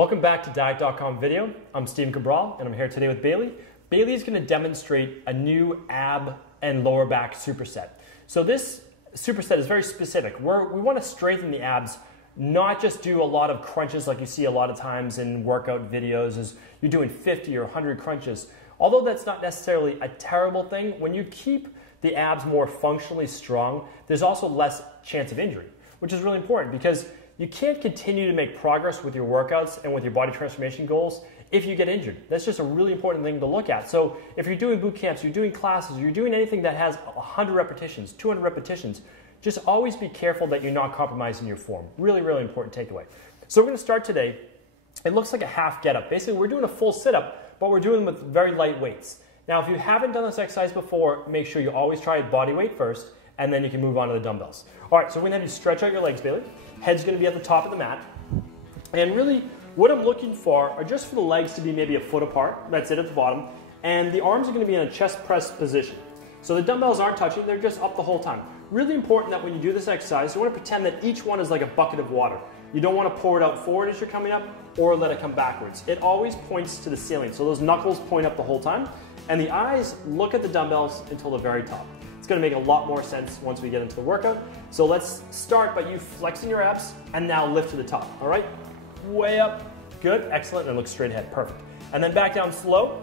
Welcome back to Diet.com video. I'm Steve Cabral and I'm here today with Bailey. Bailey is going to demonstrate a new ab and lower back superset. So this superset is very specific. We want to strengthen the abs, not just do a lot of crunches like you see a lot of times in workout videos as you're doing 50 or 100 crunches. Although that's not necessarily a terrible thing, when you keep the abs more functionally strong, there's also less chance of injury, which is really important because you can't continue to make progress with your workouts and with your body transformation goals if you get injured. That's just a really important thing to look at. So if you're doing boot camps, you're doing classes, you're doing anything that has 100 repetitions, 200 repetitions, just always be careful that you're not compromising your form. Really, really important takeaway. So we're going to start today. It looks like a half get-up. Basically, we're doing a full sit-up, but we're doing them with very light weights. Now, if you haven't done this exercise before, make sure you always try body weight first, and then you can move on to the dumbbells. All right, so we're going to have you stretch out your legs, Bailey. Head's going to be at the top of the mat. And really, what I'm looking for are just for the legs to be maybe a foot apart. That's it at the bottom. And the arms are going to be in a chest press position. So the dumbbells aren't touching, they're just up the whole time. Really important that when you do this exercise, you want to pretend that each one is like a bucket of water. You don't want to pour it out forward as you're coming up or let it come backwards. It always points to the ceiling. So those knuckles point up the whole time. And the eyes look at the dumbbells until the very top. It's going to make a lot more sense once we get into the workout. So let's start by you flexing your abs and now lift to the top. All right? Way up. Good. Excellent. And look straight ahead. Perfect. And then back down slow.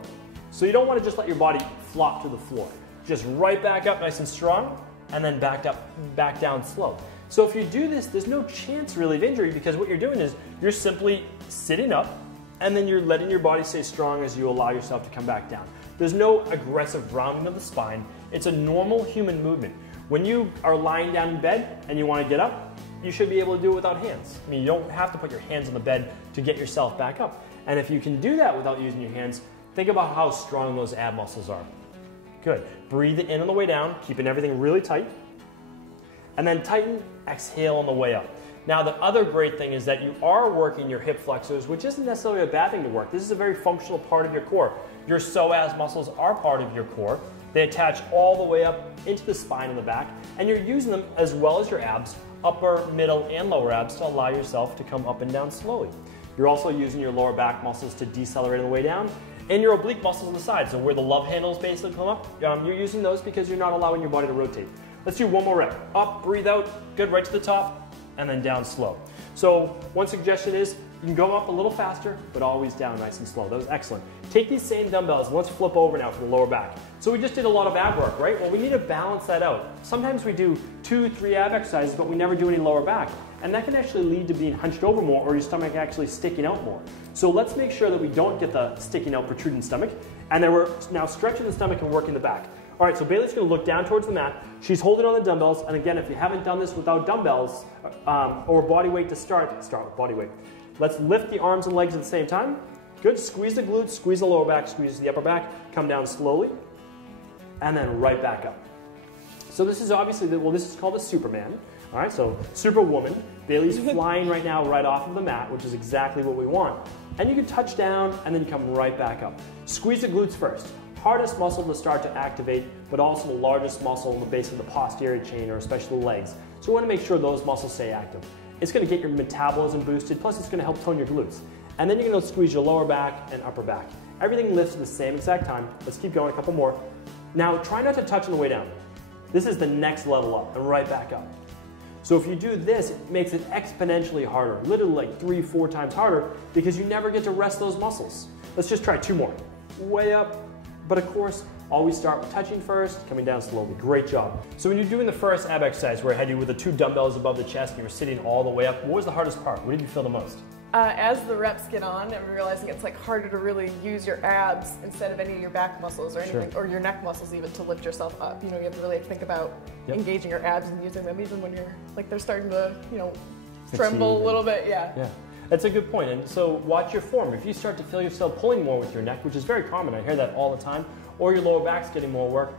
So you don't want to just let your body flop to the floor. Just right back up nice and strong and then back down slow. So if you do this, there's no chance really of injury because what you're doing is you're simply sitting up and then you're letting your body stay strong as you allow yourself to come back down. There's no aggressive rounding of the spine. It's a normal human movement. When you are lying down in bed and you want to get up, you should be able to do it without hands. I mean, you don't have to put your hands on the bed to get yourself back up. And if you can do that without using your hands, think about how strong those ab muscles are. Good. Breathe it in on the way down, keeping everything really tight. And then tighten, exhale on the way up. Now, the other great thing is that you are working your hip flexors, which isn't necessarily a bad thing to work. This is a very functional part of your core. Your psoas muscles are part of your core. They attach all the way up into the spine and the back, and you're using them as well as your abs, upper, middle, and lower abs to allow yourself to come up and down slowly. You're also using your lower back muscles to decelerate on the way down, and your oblique muscles on the side, so where the love handles basically come up, you're using those because you're not allowing your body to rotate. Let's do one more rep. Up, breathe out, good, right to the top, and then down slow. So one suggestion is you can go up a little faster, but always down nice and slow. That was excellent. Take these same dumbbells and let's flip over now for the lower back. So we just did a lot of ab work, right? Well, we need to balance that out. Sometimes we do 2, 3 ab exercises, but we never do any lower back. And that can actually lead to being hunched over more or your stomach actually sticking out more. So let's make sure that we don't get the sticking out protruding stomach and that we're now stretching the stomach and working the back. All right, so Bailey's going to look down towards the mat. She's holding on the dumbbells. And again, if you haven't done this without dumbbells or body weight to start with body weight. Let's lift the arms and legs at the same time. Good, squeeze the glutes, squeeze the lower back, squeeze the upper back. Come down slowly, and then right back up. So this is obviously, this is called a Superman. All right, so Superwoman. Bailey's flying right now right off of the mat, which is exactly what we want. And you can touch down, and then you come right back up. Squeeze the glutes first. Hardest muscle to start to activate, but also the largest muscle in the base of the posterior chain, or especially the legs. So we want to make sure those muscles stay active. It's going to get your metabolism boosted, plus it's going to help tone your glutes. And then you're going to squeeze your lower back and upper back. Everything lifts at the same exact time. Let's keep going, a couple more. Now try not to touch on the way down. This is the next level up and right back up. So if you do this, it makes it exponentially harder, literally like 3, 4 times harder because you never get to rest those muscles. Let's just try 2 more. Way up, but of course, always start with touching first, coming down slowly. Great job. So when you're doing the first ab exercise where I had you with the 2 dumbbells above the chest and you were sitting all the way up, what was the hardest part? What did you feel the most? As the reps get on, I'm realizing it's like harder to really use your abs instead of any of your back muscles or anything, or your neck muscles even to lift yourself up. You know, you have to really think about engaging your abs and using them even when you're like they're starting to, you know, tremble a little bit. Yeah. That's a good point. And so watch your form. If you start to feel yourself pulling more with your neck, which is very common, I hear that all the time, or your lower back's getting more work,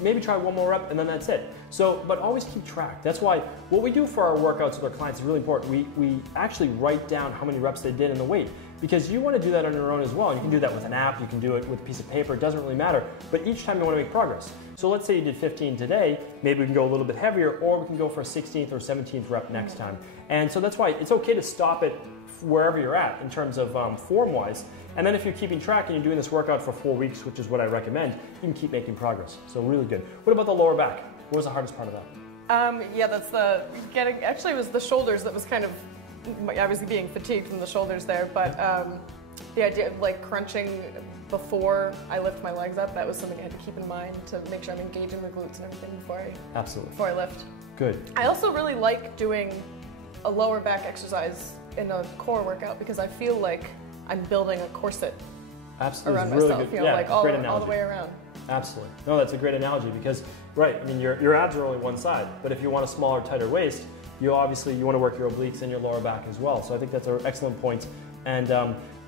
maybe try 1 more rep and then that's it. So, but always keep track. That's why what we do for our workouts with our clients is really important. We actually write down how many reps they did in the weight because you want to do that on your own as well. You can do that with an app, you can do it with a piece of paper, it doesn't really matter. But each time you want to make progress. So let's say you did 15 today, maybe we can go a little bit heavier, or we can go for a 16th or 17th rep next time. And so that's why it's okay to stop it wherever you're at in terms of form-wise. And then if you're keeping track and you're doing this workout for 4 weeks, which is what I recommend, you can keep making progress. So really good. What about the lower back? What was the hardest part of that? Yeah, that's actually it was the shoulders that was kind of, obviously being fatigued from the shoulders there, but the idea of like crunching before I lift my legs up, that was something I had to keep in mind to make sure I'm engaging the glutes and everything before I lift. Good. I also really like doing a lower back exercise in a core workout because I feel like I'm building a corset around myself, you know, like all the way around. Absolutely. No, that's a great analogy because, right, I mean, your abs are only one side, but if you want a smaller, tighter waist, you want to work your obliques and your lower back as well. So I think that's an excellent point. And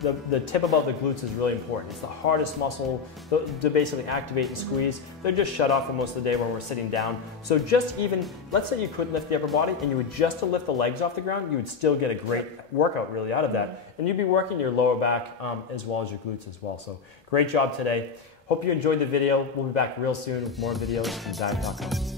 the tip about the glutes is really important. It's the hardest muscle to basically activate and squeeze. They're just shut off for most of the day when we're sitting down. So just even, let's say you couldn't lift the upper body and you would just to lift the legs off the ground, you would still get a great workout really out of that. And you'd be working your lower back as well as your glutes as well. So great job today. Hope you enjoyed the video. We'll be back real soon with more videos from DietHealth.